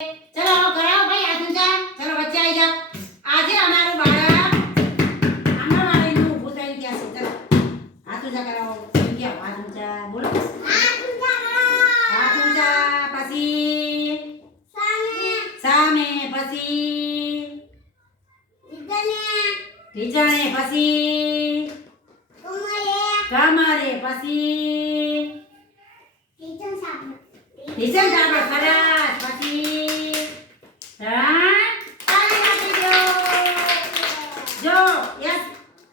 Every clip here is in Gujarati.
ચલો કરાવો ભાઈ હાથ ઊંચા. ચલો વચ્ચે આવી જાઓ. આજે અમારું બાળક આંગણવાડીનું ઊભું થઈને ગયા છે ચલો હાથ ઊંચા કરાવો. બોલો. ઊંચા પછી? સામે. કમરે જો, યસ.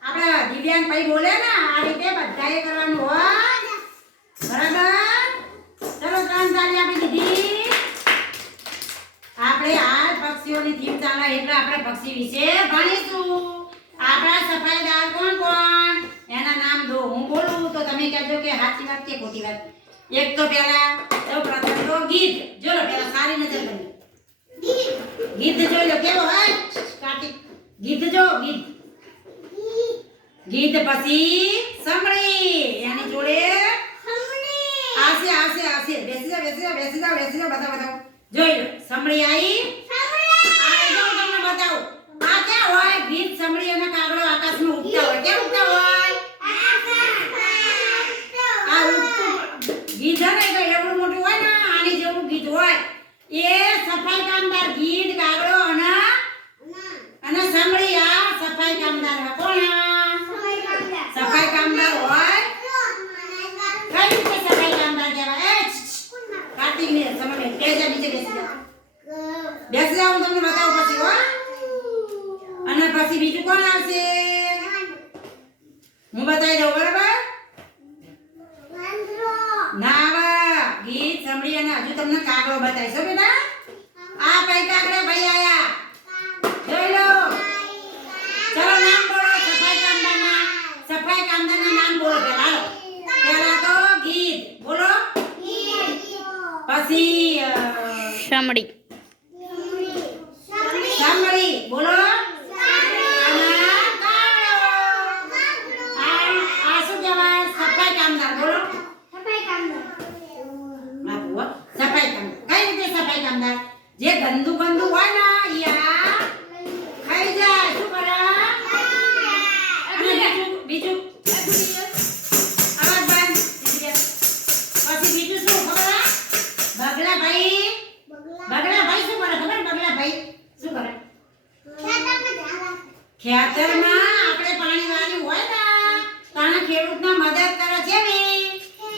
આપણા દિવ્યાંગ ભાઈ બોલે ને, આ રીતે બધાએ કરવાનું હોય. બરાબર? ચલો, ત્રણ તાળી આપી દીધી. આપણે હાલ પક્ષીઓની થીમ ચાલે એટલે આપણે પક્ષી વિશે ભણીશું. આપણા સફાઈદાર કોણ કોણ? એના નામ દો. હું બોલું તો તમે કહેજો કે સાચી વાત કે ખોટી વાત? એક તો પહેલા સૌ પ્રથમ તો ગીત. જો લો પહેલા સારી નજર કરી ગીત જોઈ લો કેવો કાર્તિક ગીત જો ગીધ ગીધ પછી સંભળી એની જોડે આસે આસે આસે બેસી જા બેસી જા બેસી જા બેસી જા બતાવો બતાવ. જોઈ લો સંભળી આવી આ જો તમને બતાવું. આ ક્યાં હોય? ગીધ સંભળી અને કાગડો આકાશમાં ઉડતા હોય કેમ ઉડતા હોય આ ઉડતું ગીત છે ને એ તો એવડું મોટું હોય ને આની જેવું ગીત હોય એ સફાઈ કામદાર ગીત કાગડો અને અને સંભળી આ સફાઈ કામદાર હોય. કોણ આ? સફાઈ કામદાર હોય કઈ રીતે સફાઈ કામદાર કહેવાય એ, છ, છ. કાર્તિક ને બેસી નીચે બેસી જાવ બેસી જાવ હું તમને બતાવું પછી હો. અને પછી બીજું કોણ આવશે? હું બતાવી દઉં બરાબર? નાવા ગીત સાંભળી અને હજુ તમને કાગડો બતાવીશ બેટા. കോമഡി ખેતરમાં આપણે પાણી વાળ્યું હોય ને તાણે ખેડૂતને મદદ કરે છે બી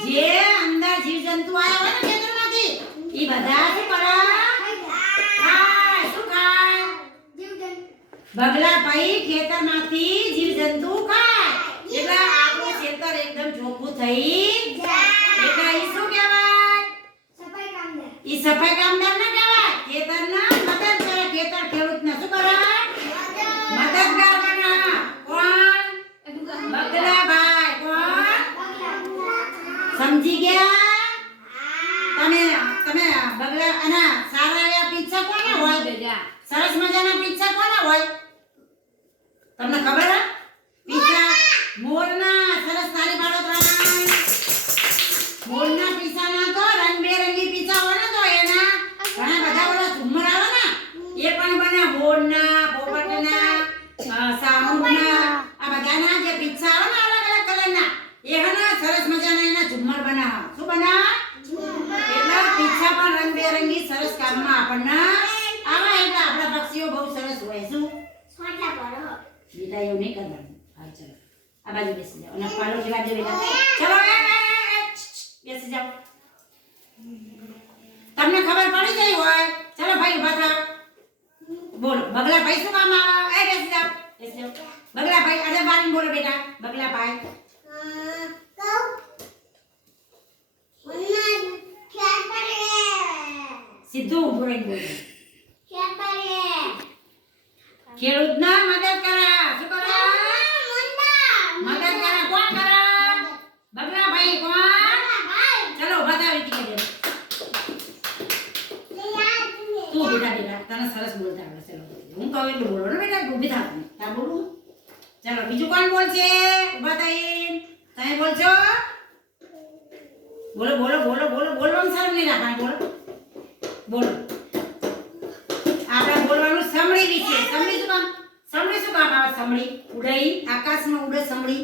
જે અંદર જીવજંતુ આવ્યા હોય ને ખેતરમાંથી એ બધા શું કરે ખાય શું ખાય? બગલા ભાઈ ખેતરમાંથી જીવજંતુ ખાય. એટલે આપણું ખેતર એકદમ ચોખ્ખું થઈ એટલે એ શું કહેવાય? એ સફાઈ કામદાર. ના કહેવાય. ખેતરના મદદ કરે ખેતર ખેડૂતને શું કરે મદદગાર બના કોણ બગલાભાઈ કોણ સમજી ગયા? તમે તમે બગલા અને સારા એવા પિઝા કોના હોય? સરસ મજાના પિઝા કોના હોય? તમને ખબર હે? પિઝા મોરના, સરસ તારી પાડો ત્રણ મોરના પિઝાના તો રંગબેરંગી પિઝા હોય ને તો એના ઘણા બધા ઓલા ઝુમર આવે ને, એ પણ બને મોરના, પોપટના સામુના, આ બધાના જે પિત્સા આવે ને અલગ અલગ કલરના એ હે સરસ મજાના એના ઝુમ્મર બનાવે શું બનાવે એટલે પિઝા પણ રંગબેરંગી સરસ કામમાં આપણને આવા એટલે આપણા પક્ષીઓ બહુ સરસ હોય શું? બેટા એવું નહીં કરવાનું. હા ચલો. આ બાજુ બેસી જાઓ. અને પાલો જેવા બેટા ચલો બેસી જાઓ. તમને ખબર પડી ગઈ હોય? ચલો ભાઈ ઊભા થાઓ. બોલો બગલા ભાઈ શું કામ આવે? એ બેસી જાઓ. બેસી જાઓ. બગલા ભાઈ અરે બારીને બોલો બેટા. બગલા ભાઈ. સીધું ઊભું રહીને બોલો ખેડૂતના મદદ કરા. શું કરે? મદદ કરે. કોણ કરે? બગલા ભાઈ કોણ ચલો રીતિ કરી તું બેટા બેટા તને સરસ બોલતા આવડે ચલો હું કહું એટલું બોલો ને બેટા ઊભી થાવ તાર બોલું? ચલો બીજું કોણ બોલશે? ઊભા થઈને તમે બોલશો બોલો બોલો બોલો બોલો બોલવાનું શરમ નહીં રાખવાની બોલો. બોલો. આપણે બોલવાનું સાંભળી વિશે સમળી શું કામ? સમળી શું કામ આવે સમળી ઉડઈ આકાશમાં ઉડે સાંભળી.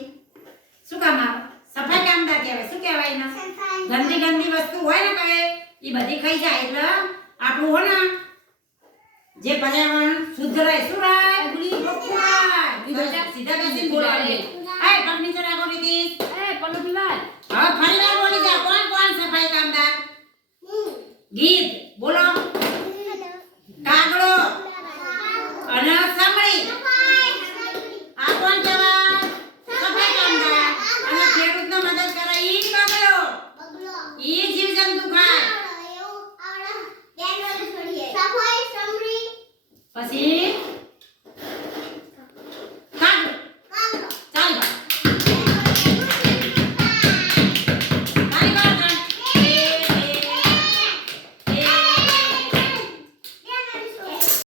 શું કામ આવે? સફાઈ કામદાર કહેવાય. શું કહેવાય એના? ગંદી ગંદી વસ્તુ હોય ને કહે એ બધી ખાઈ જાય એટલે આપણું હો ને જે પર્યાવરણ શુદ્ધ રહે શું રહે? સીધા બેસીને બોલાવે હાય ફર્નિચર આગો નીતિશ. એ પલટલા હા ફરી વાર બોલી જા કોણ કોણ સફાઈ કામદાર? ગીત.